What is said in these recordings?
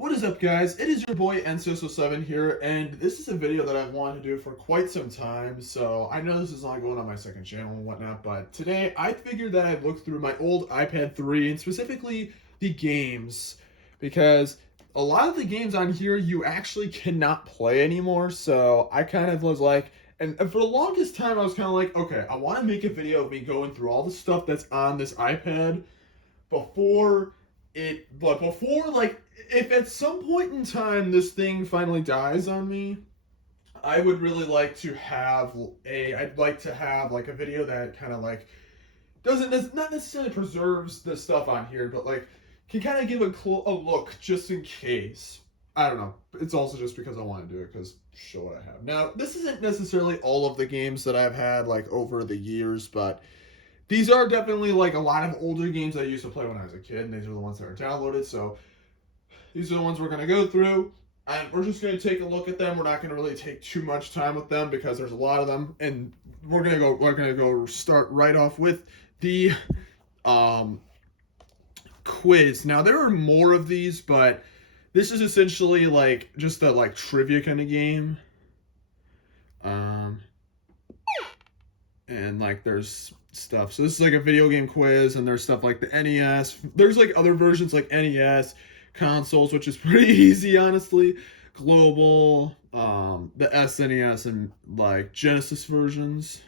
What is up, guys? It is your boy N607 here, and this is a video that I've wanted to do for quite some time. So I know this is only going on my second channel and whatnot, but today I figured that I'd look through my old iPad 3 and specifically the games, because a lot of the games on here you actually cannot play anymore. So I kind of was like, and for the longest time I was kind of like, okay, I want to make a video of me going through all the stuff that's on this iPad before before, like, if at some point in time this thing finally dies on me, I would really like to have I'd like to have like a video that kind of like doesn't not necessarily preserves the stuff on here, but like can kind of give a look just in case. I don't know. It's also just because I want to do it because show what I have. Now, this isn't necessarily all of the games that I've had like over the years, but these are definitely like a lot of older games I used to play when I was a kid, and these are the ones that are downloaded. So these are the ones we're going to go through, and we're just going to take a look at them. We're not going to really take too much time with them because there's a lot of them, and we're going to go start right off with the um, quiz. Now there are more of these, but this is essentially like just a like trivia kind of game. Um, and like there's stuff. So this is like a video game quiz, and there's stuff like the NES. There's like other versions like NES, consoles, which is pretty easy, honestly. Global, the SNES, and like Genesis versions.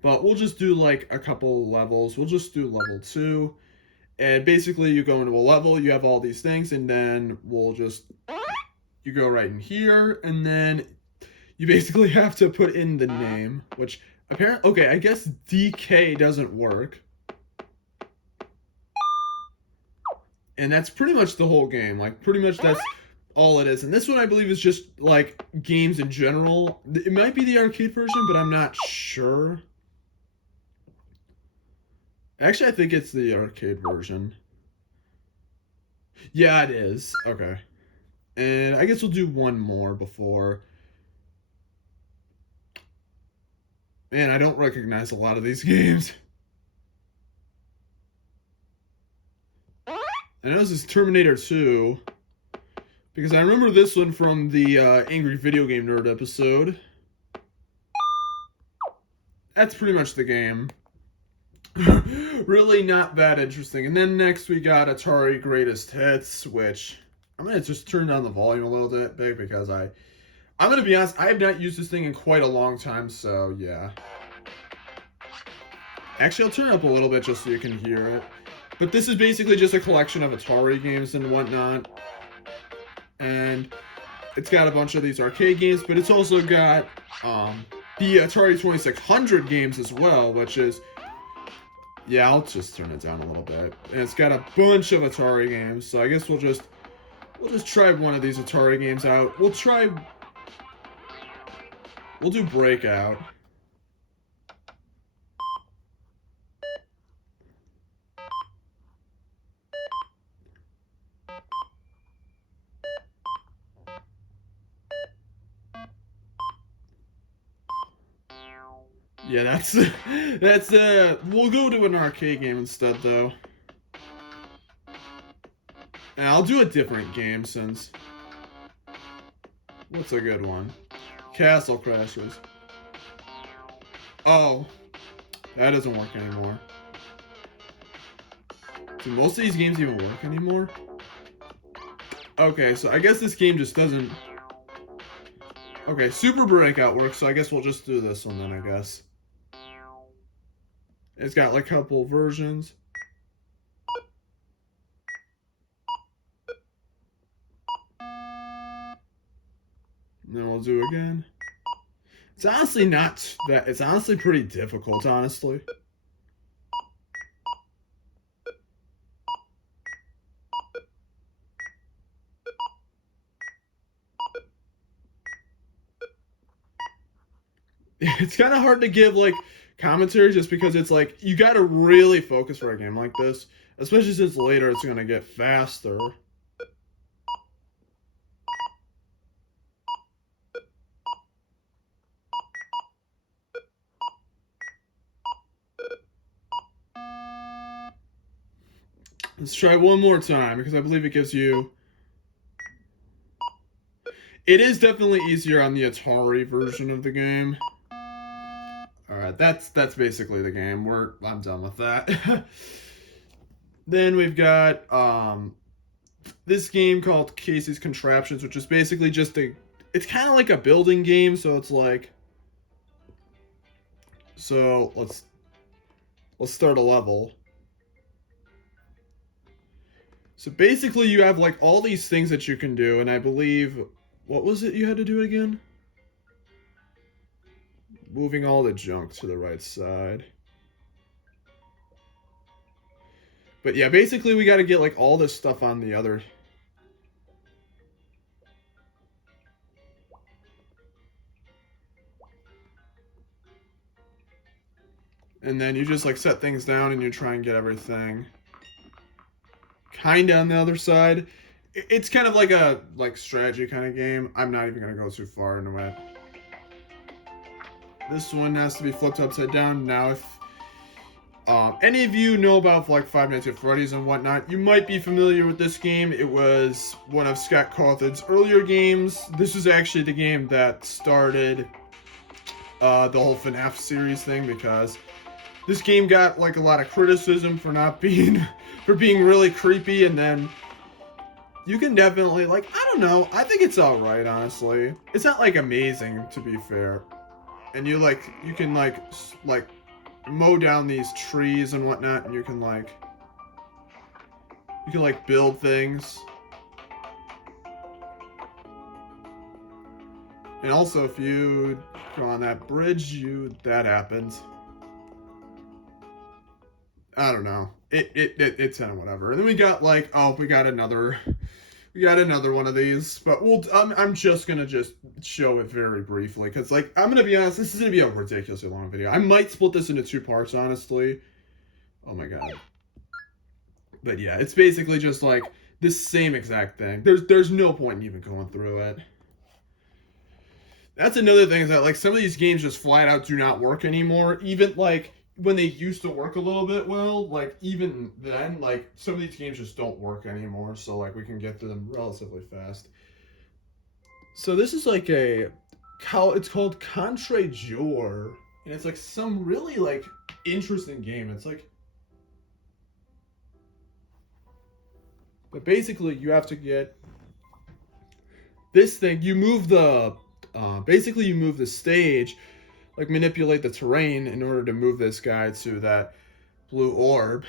But we'll just do like a couple levels. We'll just do level 2. And basically you go into a level, you have all these things, and then you go right in here, and then you basically have to put in the name, which apparently, okay, I guess DK doesn't work. And that's pretty much the whole game. Like, pretty much that's all it is. And this one, I believe, is just, like, games in general. It might be the arcade version, but I'm not sure. Actually, I think it's the arcade version. Yeah, it is. Okay. And I guess we'll do one more before. Man, I don't recognize a lot of these games. I know this is Terminator 2, because I remember this one from the Angry Video Game Nerd episode. That's pretty much the game. Really not that interesting. And then next we got Atari Greatest Hits, which I'm going to just turn down the volume a little bit because I'm going to be honest, I have not used this thing in quite a long time, so yeah. Actually, I'll turn it up a little bit just so you can hear it. But this is basically just a collection of Atari games and whatnot. And it's got a bunch of these arcade games, but it's also got the Atari 2600 games as well, which is, yeah, I'll just turn it down a little bit. And it's got a bunch of Atari games, so I guess we'll just try one of these Atari games out. We'll do Breakout. Yeah, we'll go to an arcade game instead, though. And I'll do a different game since, what's a good one? Castle Crashers. Oh, that doesn't work anymore. Do most of these games even work anymore? Okay, so I guess this game just doesn't. Okay, Super Breakout works, so I guess we'll just do this one then, I guess. It's got like a couple versions. And then we'll do again. It's honestly not that. It's honestly pretty difficult, honestly. It's kind of hard to give like commentary just because it's like you got to really focus for a game like this, especially since later it's gonna get faster. Let's try one more time because I believe it gives you It is definitely easier on the Atari version of the game. All right, that's basically the game. I'm done with that. Then we've got this game called Casey's Contraptions, which is basically just it's kind of like a building game. So it's like, so let's start a level. So basically, you have like all these things that you can do, and I believe, what was it you had to do again? Moving all the junk to the right side. But yeah, basically we got to get like all this stuff on the other. And then you just like set things down and you try and get everything kind of on the other side. It's kind of like a strategy kind of game. I'm not even going to go too far into it. This one has to be flipped upside down. Now, if any of you know about like Five Nights at Freddy's and whatnot, you might be familiar with this game. It was one of Scott Cawthon's earlier games. This was actually the game that started the whole FNAF series thing, because this game got like a lot of criticism for not being for being really creepy, and then you can definitely I don't know, I think it's all right, honestly. It's not like amazing, to be fair. And you can mow down these trees and whatnot, and you can build things. And also, if you go on that bridge, that happens. I don't know. It's kind of whatever. And then we got we got another one of these, but I'm just gonna show it very briefly, because I'm gonna be honest, this is gonna be a ridiculously long video. I might split this into 2 parts, honestly. Oh my god. But yeah, it's basically just this same exact thing. There's no point in even going through it. That's another thing, is that some of these games just flat out do not work anymore. Even when they used to work a little bit well, even then, some of these games just don't work anymore, so we can get through them relatively fast. So this is it's called Contre Jour, and it's some really interesting game. It's but basically you have to get this thing. You move the basically you move the stage, manipulate the terrain in order to move this guy to that blue orb.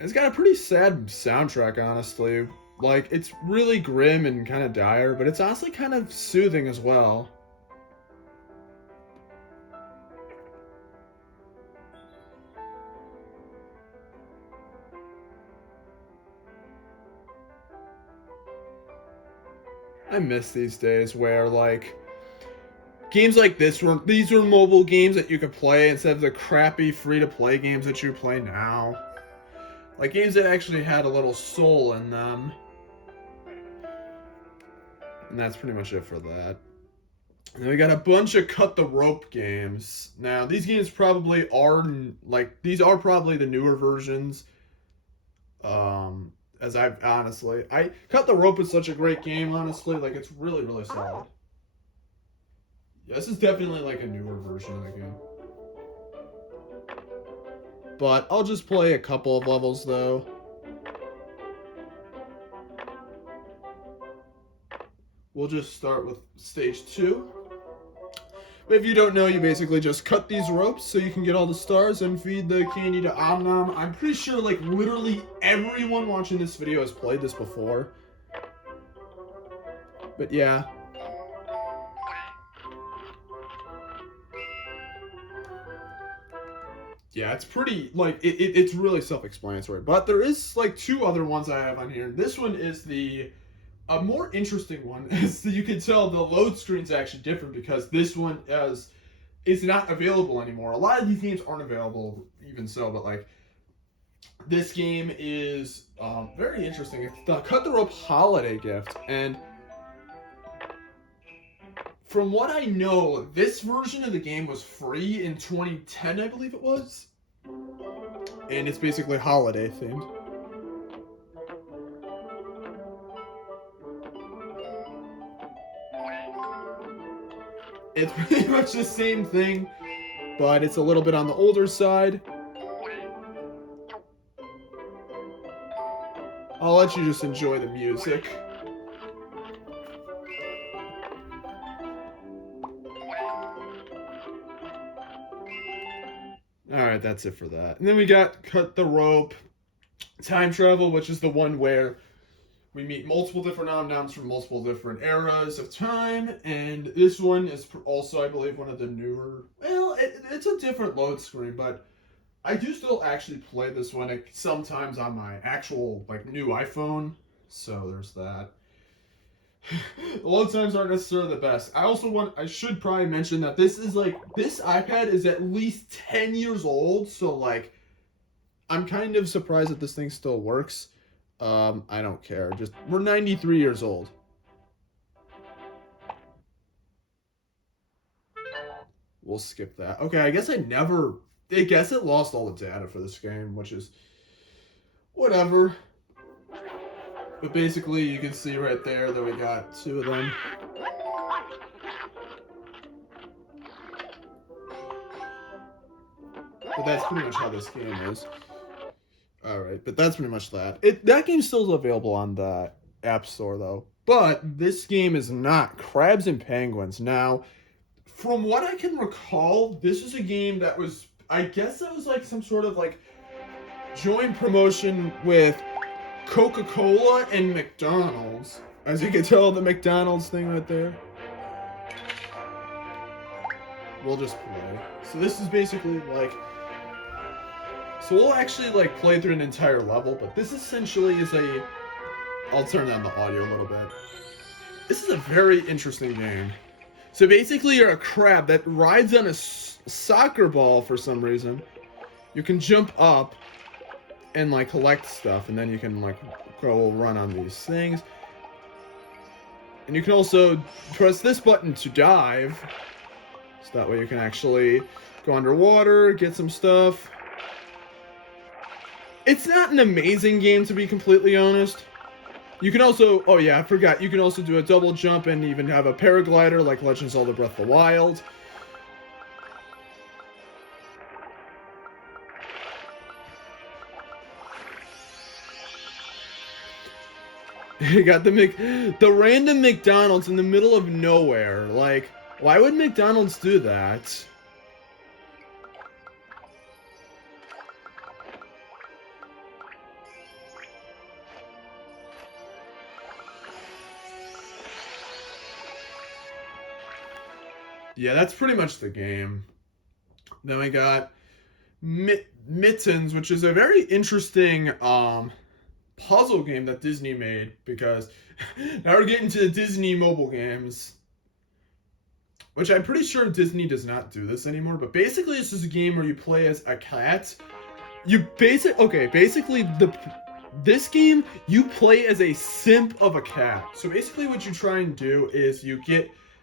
It's got a pretty sad soundtrack, honestly. It's really grim and kind of dire, but it's honestly kind of soothing as well. I miss these days where games like these were mobile games that you could play instead of the crappy free-to-play games that you play now. Games that actually had a little soul in them. And that's pretty much it for that. And then we got a bunch of cut the rope games. Now, these games probably are these are probably the newer versions. As I Cut the Rope is such a great game, honestly. It's really, really solid. Yeah, this is definitely a newer version of the game. But I'll just play a couple of levels, though. We'll just start with stage 2. But if you don't know, you basically just cut these ropes so you can get all the stars and feed the candy to Om Nom. I'm pretty sure literally everyone watching this video has played this before. But yeah. Yeah, it's pretty, it's really self-explanatory. But there is, 2 other ones I have on here. This one is a more interesting one. As you can tell, the load screen's actually different, because this one is not available anymore. A lot of these games aren't available, even so, but, this game is very interesting. It's the Cut the Rope Holiday Gift, and from what I know, this version of the game was free in 2010, I believe it was. And it's basically holiday themed. It's pretty much the same thing, but it's a little bit on the older side. I'll let you just enjoy the music. Alright, that's it for that. And then we got Cut the Rope, Time Travel, which is the one where we meet multiple different Nom-Noms from multiple different eras of time. And this one is also, I believe, one of the newer... Well, it's a different load screen, but I do still actually play this one sometimes on my actual, like, new iPhone. So there's that. The load times aren't necessarily the best. I should probably mention that this iPad is at least 10 years old, so like, I'm kind of surprised that this thing still works. I don't care. We're 93 years old. We'll skip that. Okay, I guess it lost all the data for this game, which is whatever. But basically, you can see right there that we got two of them. But that's pretty much how this game is. Alright, but that's pretty much that. That game still is available on the App Store, though. But this game is not. Crabs and Penguins. Now, from what I can recall, this is a game that was... I guess it was like some sort of like joint promotion with Coca-Cola and McDonald's. As you can tell, the McDonald's thing right there. We'll just play. So this is basically like... So we'll actually like play through an entire level, but this essentially is a... I'll turn down the audio a little bit. This is a very interesting game. So basically you're a crab that rides on a soccer ball for some reason. You can jump up and like collect stuff, and then you can like go run on these things. And you can also press this button to dive. So that way you can actually go underwater, get some stuff. It's not an amazing game, to be completely honest. You can also, oh yeah, I forgot, you can also do a double jump and even have a paraglider like Legends of Zelda Breath of the Wild. You got the random McDonald's in the middle of nowhere. Like, why would McDonald's do that? Yeah, that's pretty much the game. Then we got Mittens, which is a very interesting puzzle game that Disney made, because now we're getting to the Disney mobile games, which I'm pretty sure Disney does not do this anymore. But basically, this is a game where you play as a cat. This game, you play as a simp of a cat. So basically what you try and do is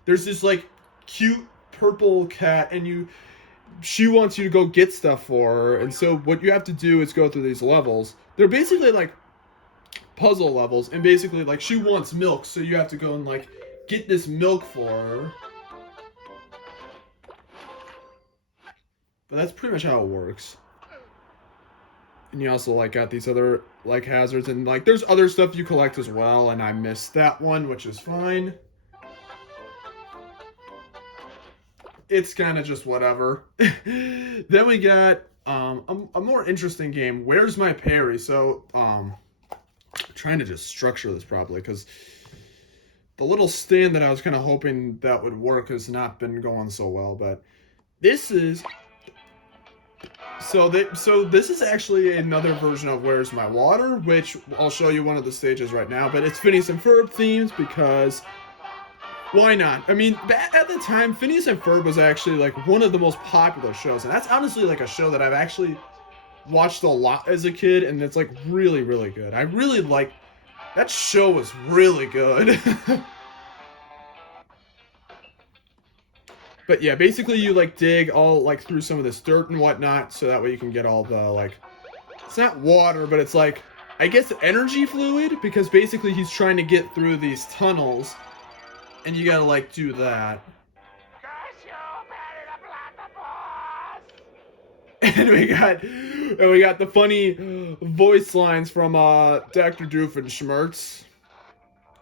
there's this like cute purple cat, and she wants you to go get stuff for her. And so what you have to do is go through these levels. They're basically like puzzle levels, and basically like she wants milk, so you have to go and like get this milk for her. But that's pretty much how it works. And you also like got these other like hazards, and like there's other stuff you collect as well, and I missed that one, which is fine. It's kind of just whatever. Then we got a more interesting game, Where's My Perry? So I'm trying to just structure this properly, because the little stand that I was kind of hoping that would work has not been going so well. But this is this is actually another version of Where's My Water, which I'll show you one of the stages right now. But it's Phineas and Ferb themed, because why not? I mean, at the time, Phineas and Ferb was actually like one of the most popular shows, and that's honestly like a show that I've actually watched a lot as a kid, and it's like really, really good. I really like that show. Was really good. But yeah, basically you like dig all like through some of this dirt and whatnot, so that way you can get all the like, it's not water, but it's like, I guess energy fluid, because basically he's trying to get through these tunnels, and you gotta like do that. Guys, And we got the funny voice lines from Dr. Doofenshmirtz,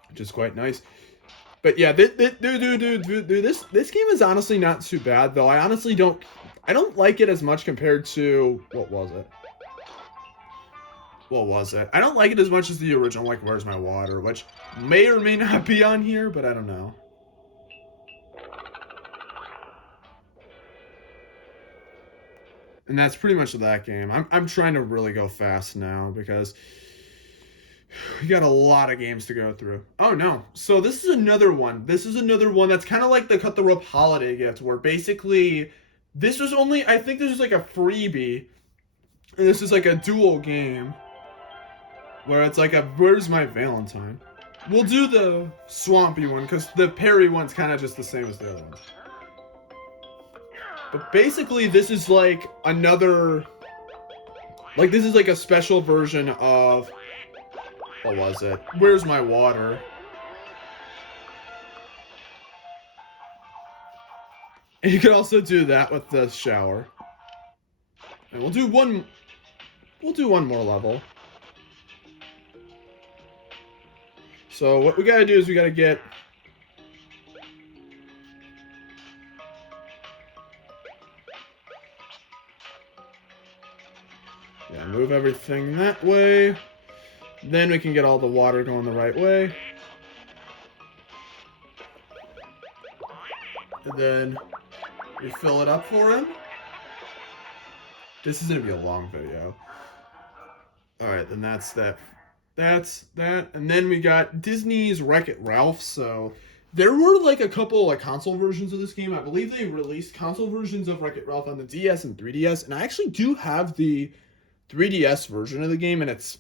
which is quite nice. But yeah, this game is honestly not too bad though. I don't like it as much compared to what was it? What was it? I don't like it as much as the original, like Where's My Water, which may or may not be on here, but I don't know. And that's pretty much that game. I'm trying to really go fast now because we got a lot of games to go through. Oh no. So this is another one. This is another one that's kind of like the Cut the Rope holiday gift where basically this was only, I think this was like a freebie. And this is like a dual game where it's like a Where's My Valentine. We'll do the swampy one because the Perry one's kind of just the same as the other ones. But basically this is like another, like this is like a special version of, what was it? Where's My Water? And you can also do that with the shower. And we'll do one more level. So what we gotta do is we gotta get move everything that way. Then we can get all the water going the right way. And then we fill it up for him. This is gonna be a long video. Alright, then that's that. That's that. And then we got Disney's Wreck-It Ralph. So there were like a couple like console versions of this game. I believe they released console versions of Wreck-It Ralph on the DS and 3DS. And I actually do have the 3DS version of the game, and it's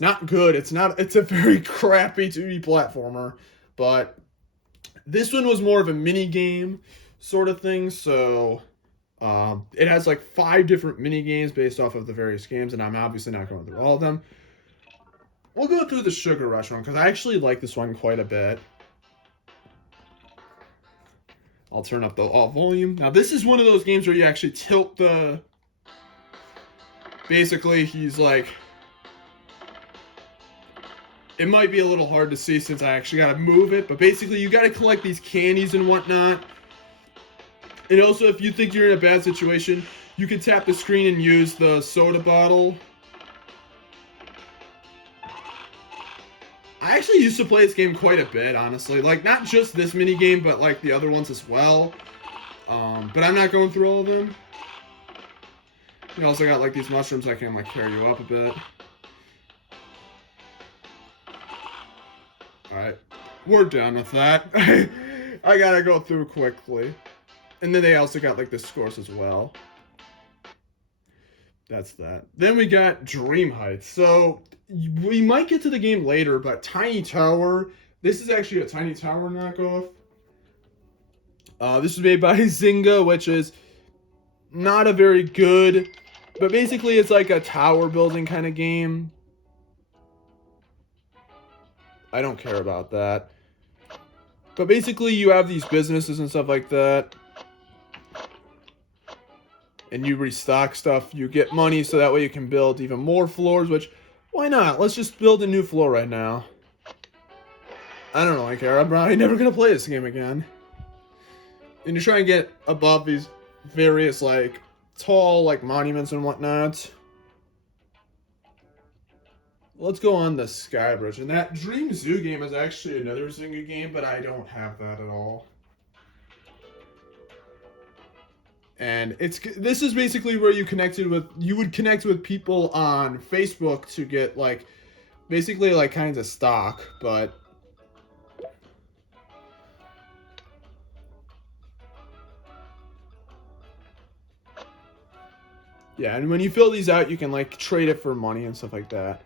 not good. It's a very crappy 2D platformer. But this one was more of a mini game sort of thing. So it has like 5 different mini games based off of the various games, and I'm obviously not going through all of them. We'll go through the Sugar Rush one because I actually like this one quite a bit. I'll turn up the volume. Now this is one of those games where you actually tilt the. Basically, he's like. It might be a little hard to see since I actually gotta move it, but basically you gotta collect these candies and whatnot. And also, if you think you're in a bad situation, you can tap the screen and use the soda bottle. I actually used to play this game quite a bit, honestly. Like, not just this mini game, but like the other ones as well. But I'm not going through all of them. You also got like these mushrooms that can like carry you up a bit. Alright, we're done with that. I gotta go through quickly. And then they also got like the scores as well. That's that. Then we got Dream Heights. So we might get to the game later, but Tiny Tower. This is actually a Tiny Tower knockoff. This was made by Zynga, which is not a very good, but basically it's like a tower building kind of game. I don't care about that. But basically you have these businesses and stuff like that. And you restock stuff, you get money so that way you can build even more floors, which, why not? Let's just build a new floor right now. I don't really care, I'm probably never going to play this game again. And you try and get above these various, like, tall, like, monuments and whatnot. Let's go on the Sky Bridge. And that Dream Zoo game is actually another Zynga game, but I don't have that at all. And this is basically where you would connect with people on Facebook to get like basically like kinds of stock, but yeah, and when you fill these out, you can like trade it for money and stuff like that.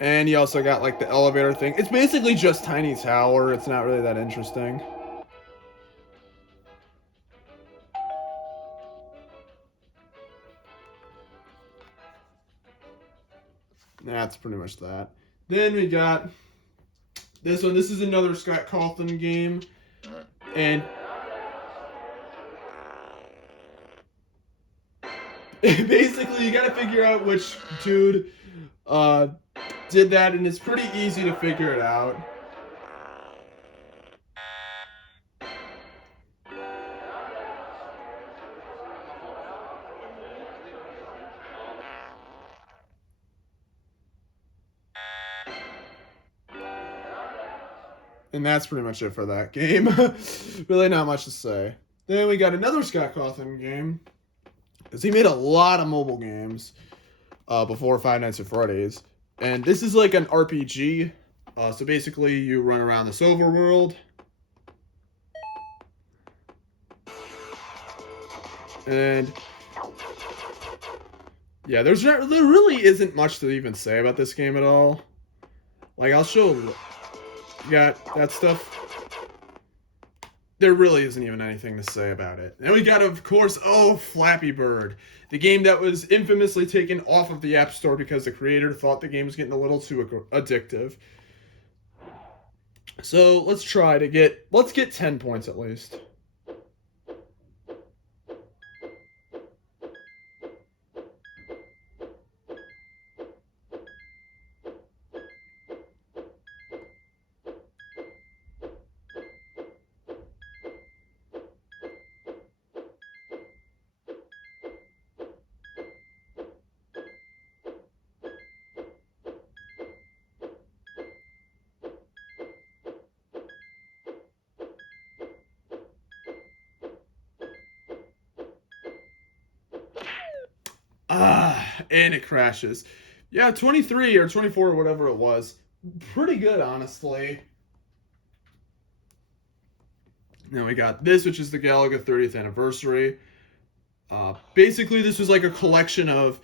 And you also got like the elevator thing. It's basically just Tiny Tower. It's not really that interesting. That's pretty much that. Then we got this one. This is another Scott Cawthon game. And Basically, you gotta figure out which dude uh, did that, and it's pretty easy to figure it out. And that's pretty much it for that game. Really not much to say. Then we got another Scott Cawthon game. Because he made a lot of mobile games before Five Nights at Freddy's. And this is like an RPG. So basically you run around this overworld. And yeah, there really isn't much to even say about this game at all. Like, I'll show you got that stuff. There really isn't even anything to say about it. And we got, of course, Flappy Bird. The game that was infamously taken off of the App Store because the creator thought the game was getting a little too addictive. So let's get 10 points at least. And it crashes. Yeah, 23 or 24 or whatever it was. Pretty good, honestly. Now we got this, which is the Galaga 30th anniversary. Basically, this was like a collection of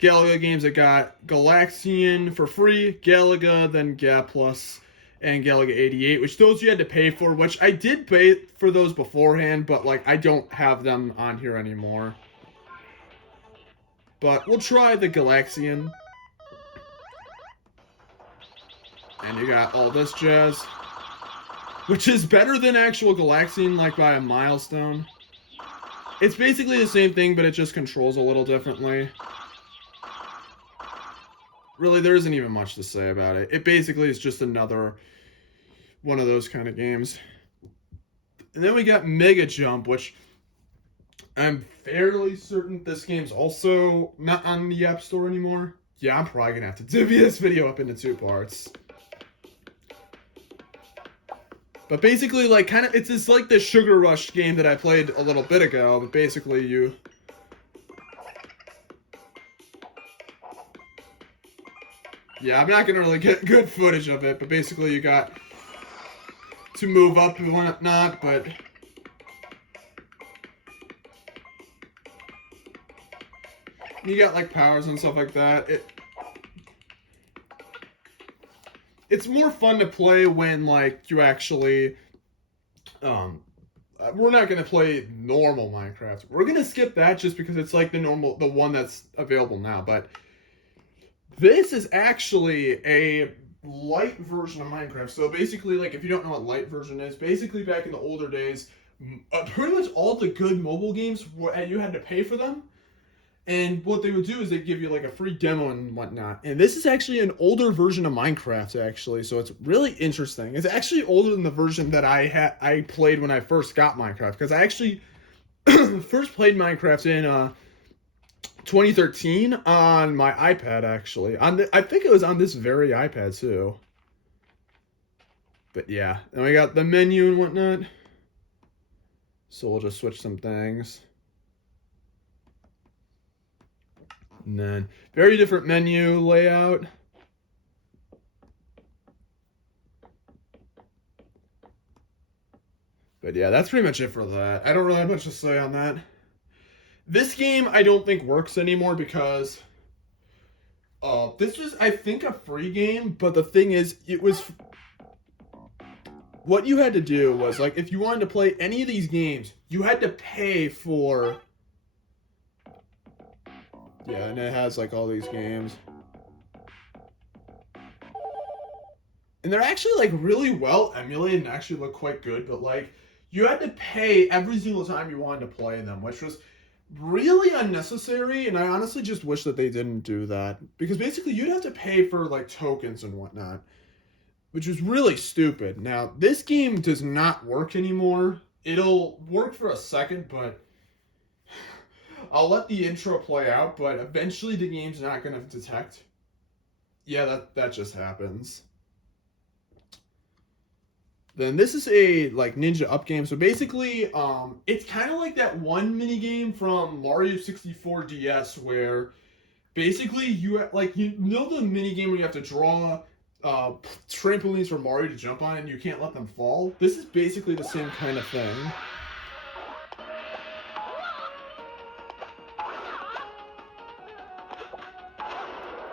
Galaga games that got Galaxian for free, Galaga, then Ga Plus, and Galaga 88, which those you had to pay for, which I did pay for those beforehand, but like I don't have them on here anymore. But we'll try the Galaxian. And you got all this jazz. Which is better than actual Galaxian, like by a milestone. It's basically the same thing, but it just controls a little differently. Really, there isn't even much to say about it. It basically is just another one of those kind of games. And then we got Mega Jump, which I'm fairly certain this game's also not on the App Store anymore. Yeah, I'm probably going to have to divvy this video up into 2 parts. But basically, like, kind of, it's just like the Sugar Rush game that I played a little bit ago, but basically you... Yeah, I'm not going to really get good footage of it, but basically you got to move up and whatnot, but... You got, like, powers and stuff like that. It's more fun to play when, like, you actually... we're not going to play normal Minecraft. We're going to skip that just because it's, like, the one that's available now, but... This is actually a light version of Minecraft. So basically, like, if you don't know what light version is, basically back in the older days, pretty much all the good mobile games, you had to pay for them. And what they would do is they'd give you, like, a free demo and whatnot. And this is actually an older version of Minecraft, actually. So it's really interesting. It's actually older than the version that I played when I first got Minecraft. Because I actually first played Minecraft in... 2013 on my iPad, actually. I think it was on this very iPad, too. But yeah, and we got the menu and whatnot. So we'll just switch some things. And then, very different menu layout. But yeah, that's pretty much it for that. I don't really have much to say on that. This game, I don't think works anymore because this was, I think, a free game, but the thing is, what you had to do was, like, if you wanted to play any of these games, you had to pay for, yeah, and it has, like, all these games. And they're actually, like, really well emulated and actually look quite good, but, like, you had to pay every single time you wanted to play them, which was really unnecessary, and I honestly just wish that they didn't do that. Because basically you'd have to pay for like tokens and whatnot, which was really stupid. Now, this game does not work anymore. It'll work for a second, but I'll let the intro play out, but eventually the game's not going to detect. Yeah, that just happens. Then this is a like ninja up game. So basically, it's kind of like that one mini game from Mario 64 DS where basically you know the mini game where you have to draw uh, trampolines for Mario to jump on and you can't let them fall. This is basically the same kind of thing.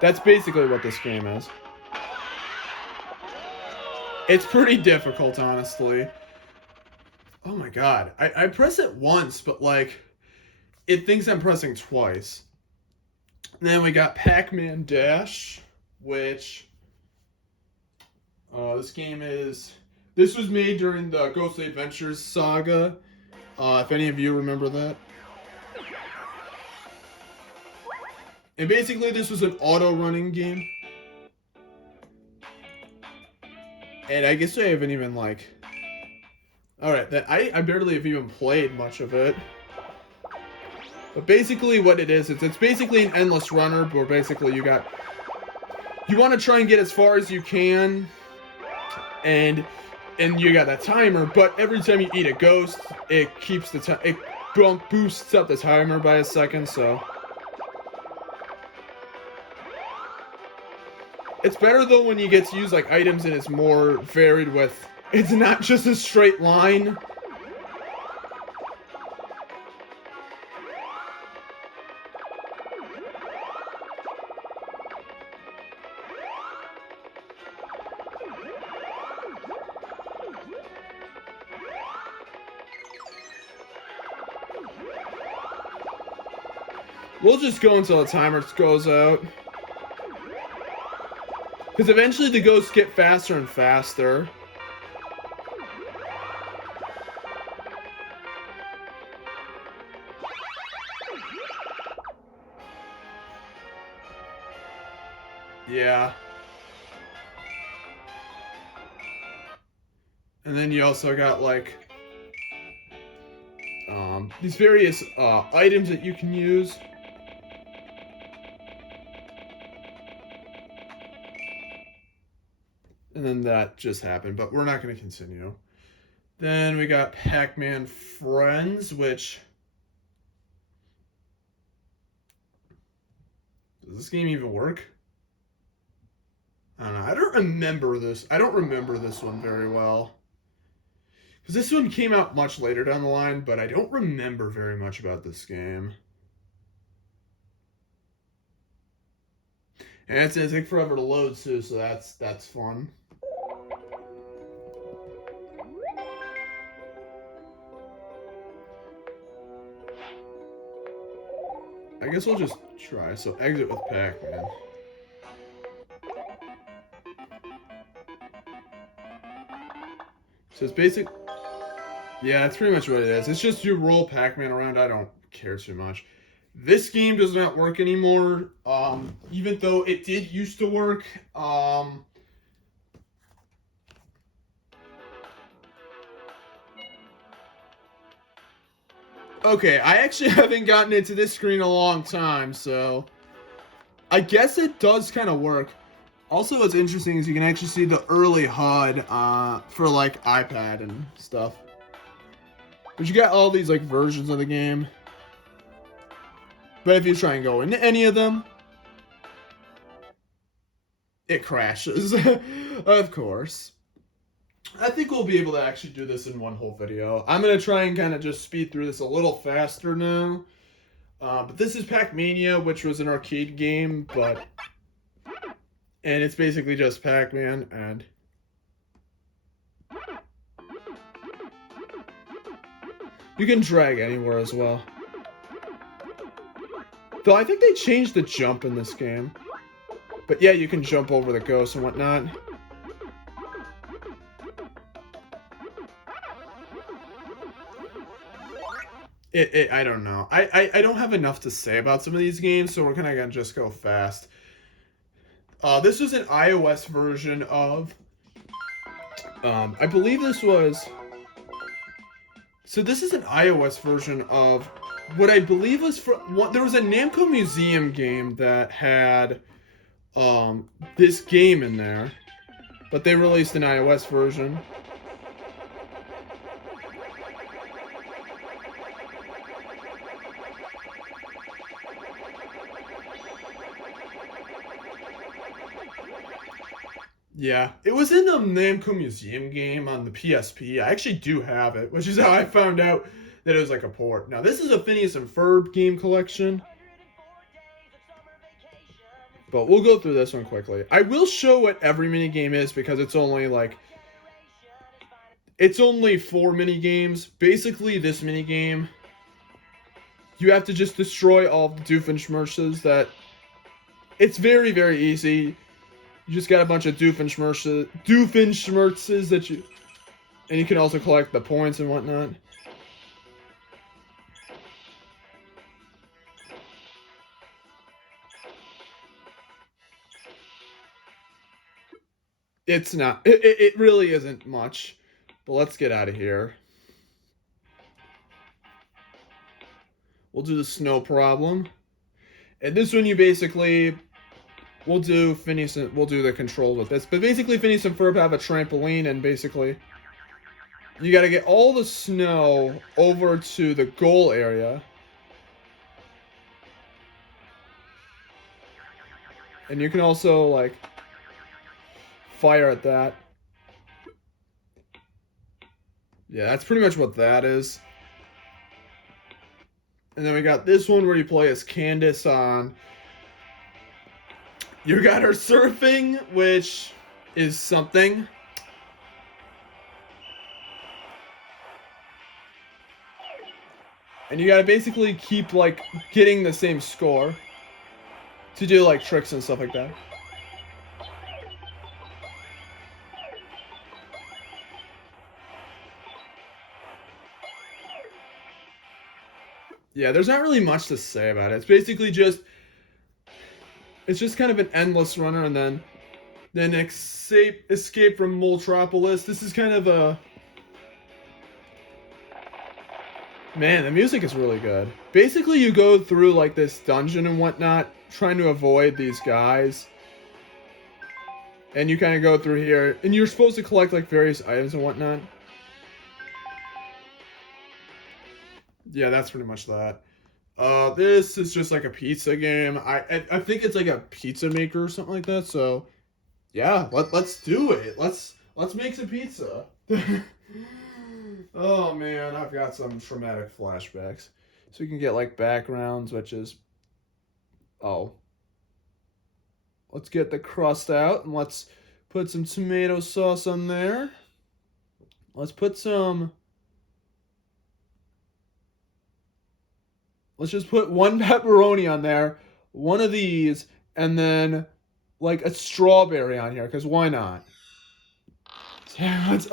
That's basically what this game is. It's pretty difficult, honestly. Oh my god. I press it once, but like, it thinks I'm pressing twice. And then we got Pac-Man Dash, which, this game is, this was made during the Ghostly Adventures saga, if any of you remember that. And basically this was an auto-running game. And I guess I haven't even like... Alright, then I barely have even played much of it. But basically what it is, it's basically an endless runner, where basically you want to try and get as far as you can, and you got that timer, but every time you eat a ghost, it keeps the time, it boosts up the timer by a second, so... It's better though when you get to use like items and it's more varied with, it's not just a straight line. We'll just go until the timer goes out. Because eventually the ghosts get faster and faster. Yeah. And then you also got like these various items that you can use. And then that just happened, but we're not going to continue. Then we got Pac-Man Friends, which... Does this game even work? I don't know. I don't remember this. I don't remember this one very well. Because this one came out much later down the line, but I don't remember very much about this game. And it's going to take forever to load, too, so that's fun. I guess we'll just try. So exit with Pac-Man. So it's basic. Yeah, that's pretty much what it is. It's just you roll Pac-Man around. I don't care too much. This game does not work anymore. Even though it did used to work. Okay, I actually haven't gotten into this screen in a long time, so I guess it does kind of work. Also, what's interesting is you can actually see the early HUD for like iPad and stuff. But you got all these like versions of the game. But if you try and go into any of them, it crashes. Of course. I think we'll be able to actually do this in one whole video. I'm going to try and kind of just speed through this a little faster now. But this is Pac-Mania, which was an arcade game, and it's basically just Pac-Man, and you can drag anywhere as well. Though I think they changed the jump in this game. But yeah, you can jump over the ghosts and whatnot. I don't know. I don't have enough to say about some of these games, so we're kind of gonna just go fast. This was an iOS version of. I believe this was. So this is an iOS version of what I believe was for what there was a Namco Museum game that had this game in there, but they released an iOS version. Yeah, it was in the Namco Museum game on the PSP. I actually do have it, which is how I found out that it was like a port. Now, this is a Phineas and Ferb game collection, but we'll go through this one quickly. I will show what every mini game is because it's only like it's only 4 mini games. Basically, this mini game, you have to just destroy all the Doofenshmirtzes that. It's very, very easy. You just got a bunch of Doofenshmirtzes that you. And you can also collect the points and whatnot. It's not. It really isn't much. But let's get out of here. We'll do the snow problem. And this one you basically. We'll do we'll do the control with this. But basically Phineas and Ferb have a trampoline and basically you gotta get all the snow over to the goal area. And you can also like fire at that. Yeah, that's pretty much what that is. And then we got this one where you play as Candace on. You got her surfing, which is something. And you gotta basically keep like getting the same score to do like tricks and stuff like that. Yeah, there's not really much to say about it. It's basically just it's just kind of an endless runner and then escape from Moltropolis. This is kind of a man, the music is really good. Basically you go through like this dungeon and whatnot, trying to avoid these guys. And you kind of go through here, and you're supposed to collect like various items and whatnot. Yeah, that's pretty much that. This is just like a pizza game. I think it's like a pizza maker or something like that. So, yeah, let's do it. Let's make some pizza. Oh man, I've got some traumatic flashbacks. So we can get like backgrounds, which is oh. Let's get the crust out and let's put some tomato sauce on there. Let's put some. Let's just put one pepperoni on there, one of these, and then like a strawberry on here, because why not? Yeah, let's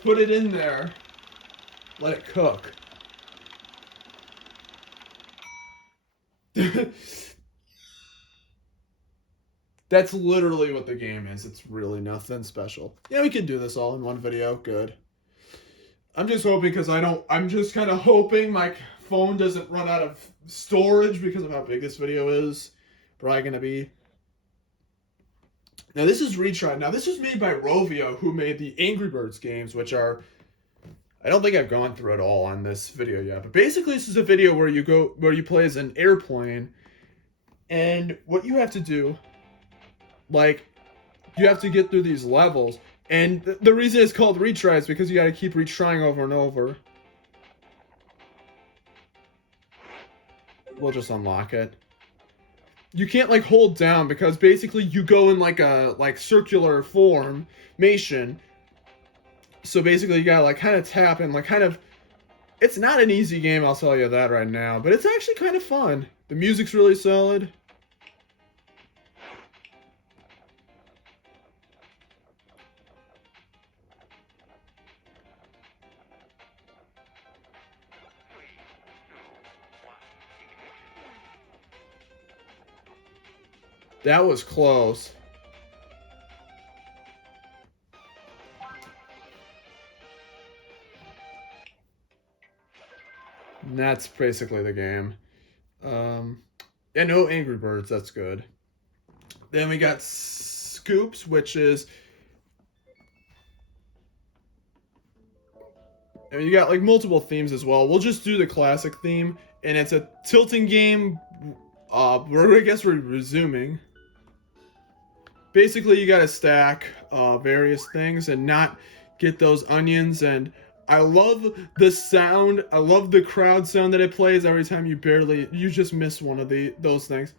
put it in there. Let it cook. That's literally what the game is. It's really nothing special. Yeah, we can do this all in one video. Good. I'm just hoping because I'm just kind of hoping my phone doesn't run out of storage because of how big this video is. Probably going to be. Now, this is Retry. Now, this was made by Rovio, who made the Angry Birds games, which are. I don't think I've gone through it all on this video yet. But basically, this is a video where you play as an airplane. And what you have to do. Like, you have to get through these levels. And the reason it's called retry is because you got to keep retrying over and over. We'll just unlock it. You can't like hold down because basically you go in like a circular formation. So basically you gotta like kind of tap and like kind of. It's not an easy game, I'll tell you that right now, but it's actually kind of fun. The music's really solid. That was close. And that's basically the game. Yeah, no Angry Birds. That's good. Then we got Scoops, which is, I mean, you got like multiple themes as well. We'll just do the classic theme, and it's a tilting game. I guess we're resuming. Basically, you gotta stack various things and not get those onions. And I love the sound. I love the crowd sound that it plays every time you just miss one of those things.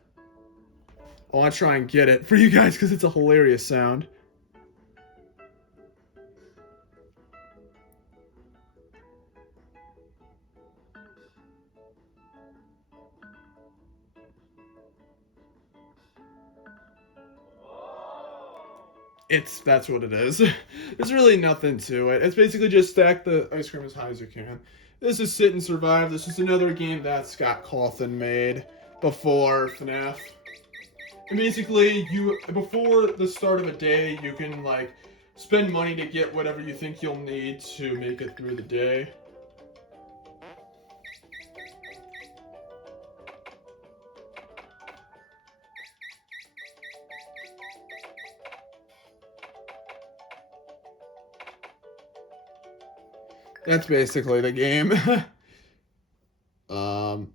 I want to try and get it for you guys because it's a hilarious sound. That's what it is. There's really nothing to it. It's basically just stack the ice cream as high as you can. This is Sit and Survive. This is another game that Scott Cawthon made before FNAF. And basically, before the start of a day, you can like spend money to get whatever you think you'll need to make it through the day. That's basically the game. Then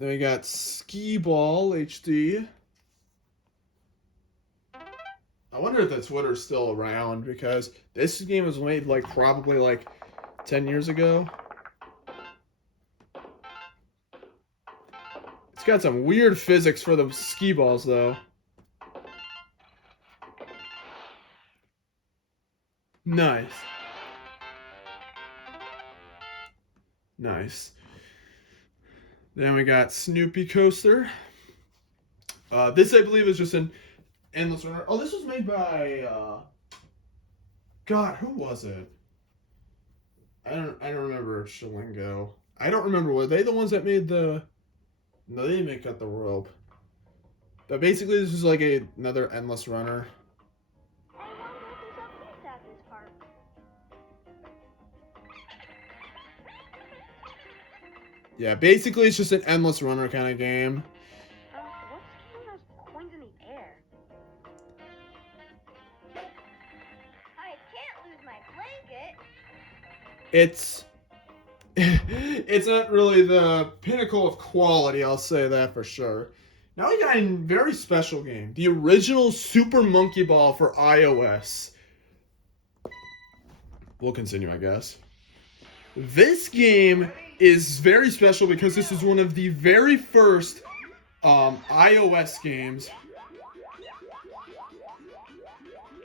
we got Skee Ball HD. I wonder if the Twitter's still around because this game was made like probably like 10 years ago. It's got some weird physics for the skee balls though. Nice. Nice. Then we got Snoopy Coaster. This I believe is just an endless runner. Oh, this was made by God, who was it? I don't remember Shalingo. I don't remember. Were they the ones that made the? No, they didn't make Cut the Rope. But basically, this is like another endless runner. Yeah, basically it's just an endless runner kind of game. What's keeping those coins in the air? I can't lose my blanket. It's not really the pinnacle of quality, I'll say that for sure. Now we got a very special game. The original Super Monkey Ball for iOS. We'll continue, I guess. This game is very special because this is one of the very first iOS games.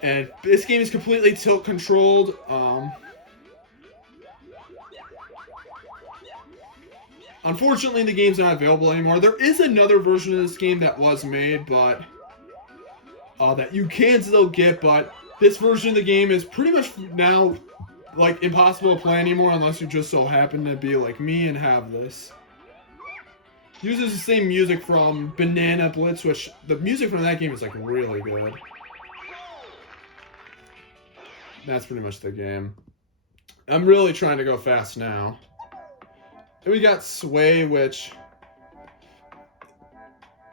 And this game is completely tilt controlled. Unfortunately, the game's not available anymore. There is another version of this game that was made, but that you can still get. But this version of the game is pretty much now like impossible to play anymore unless you just so happen to be like me and have this. Uses the same music from Banana Blitz, which the music from that game is like really good. That's pretty much the game. I'm really trying to go fast now. And we got Sway, which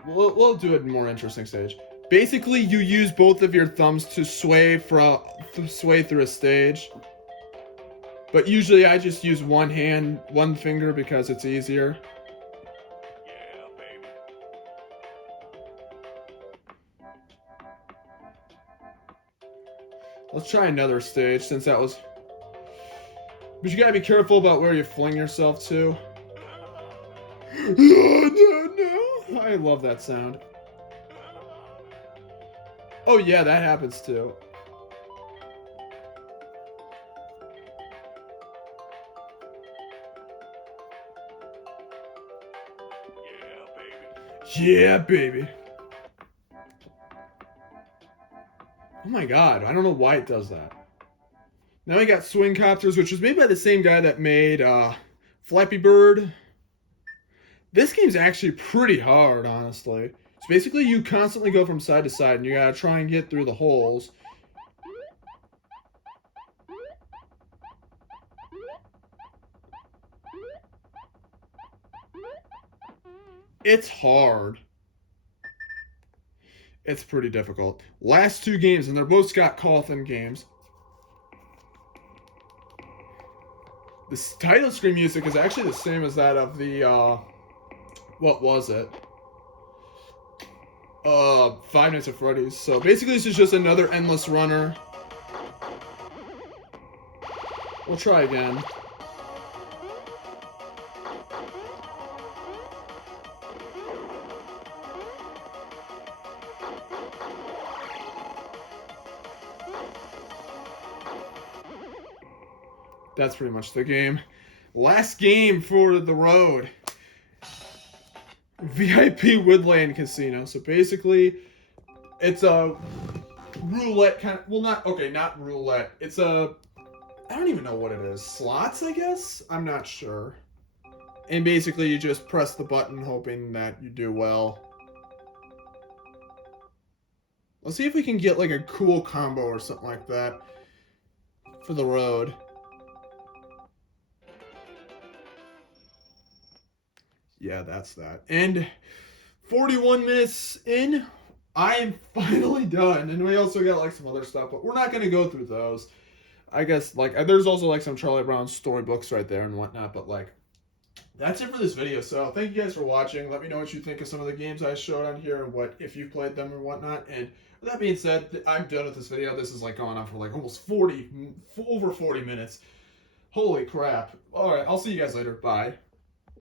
we'll do it in a more interesting stage. Basically, you use both of your thumbs to sway through a stage. But usually I just use one finger because it's easier. Yeah, baby. Let's try another stage since that was... But you gotta be careful about where you fling yourself to. No. I love that sound. Oh yeah, that happens too. Yeah, baby. Oh my god, I don't know why it does that. Now we got Swing Copters, which was made by the same guy that made Flappy Bird. This game's actually pretty hard, honestly. So basically, you constantly go from side to side, and you gotta try and get through the holes. It's hard. It's pretty difficult. Last two games, and they're both Scott Cawthon games. The title screen music is actually the same as that of the, what was it? Five Nights at Freddy's. So basically, this is just another endless runner. We'll try again. That's pretty much the game. Last game for the road. VIP Woodland Casino. So basically, it's a roulette kind of, well, not roulette. It's a, I don't even know what it is. Slots, I guess? I'm not sure. And basically, you just press the button hoping that you do well. Let's see if we can get like a cool combo or something like that for the road. Yeah, that's that. And 41 minutes in, I am finally done. And we also got like some other stuff, but we're not going to go through those. I guess like there's also like some Charlie Brown storybooks right there and whatnot, but like that's it for this video. So thank you guys for watching. Let me know what you think of some of the games I showed on here and what if you've played them or whatnot. And with that being said, I'm done with this video. This is like going on for like almost over 40 minutes. Holy crap. All right, I'll see you guys later. Bye.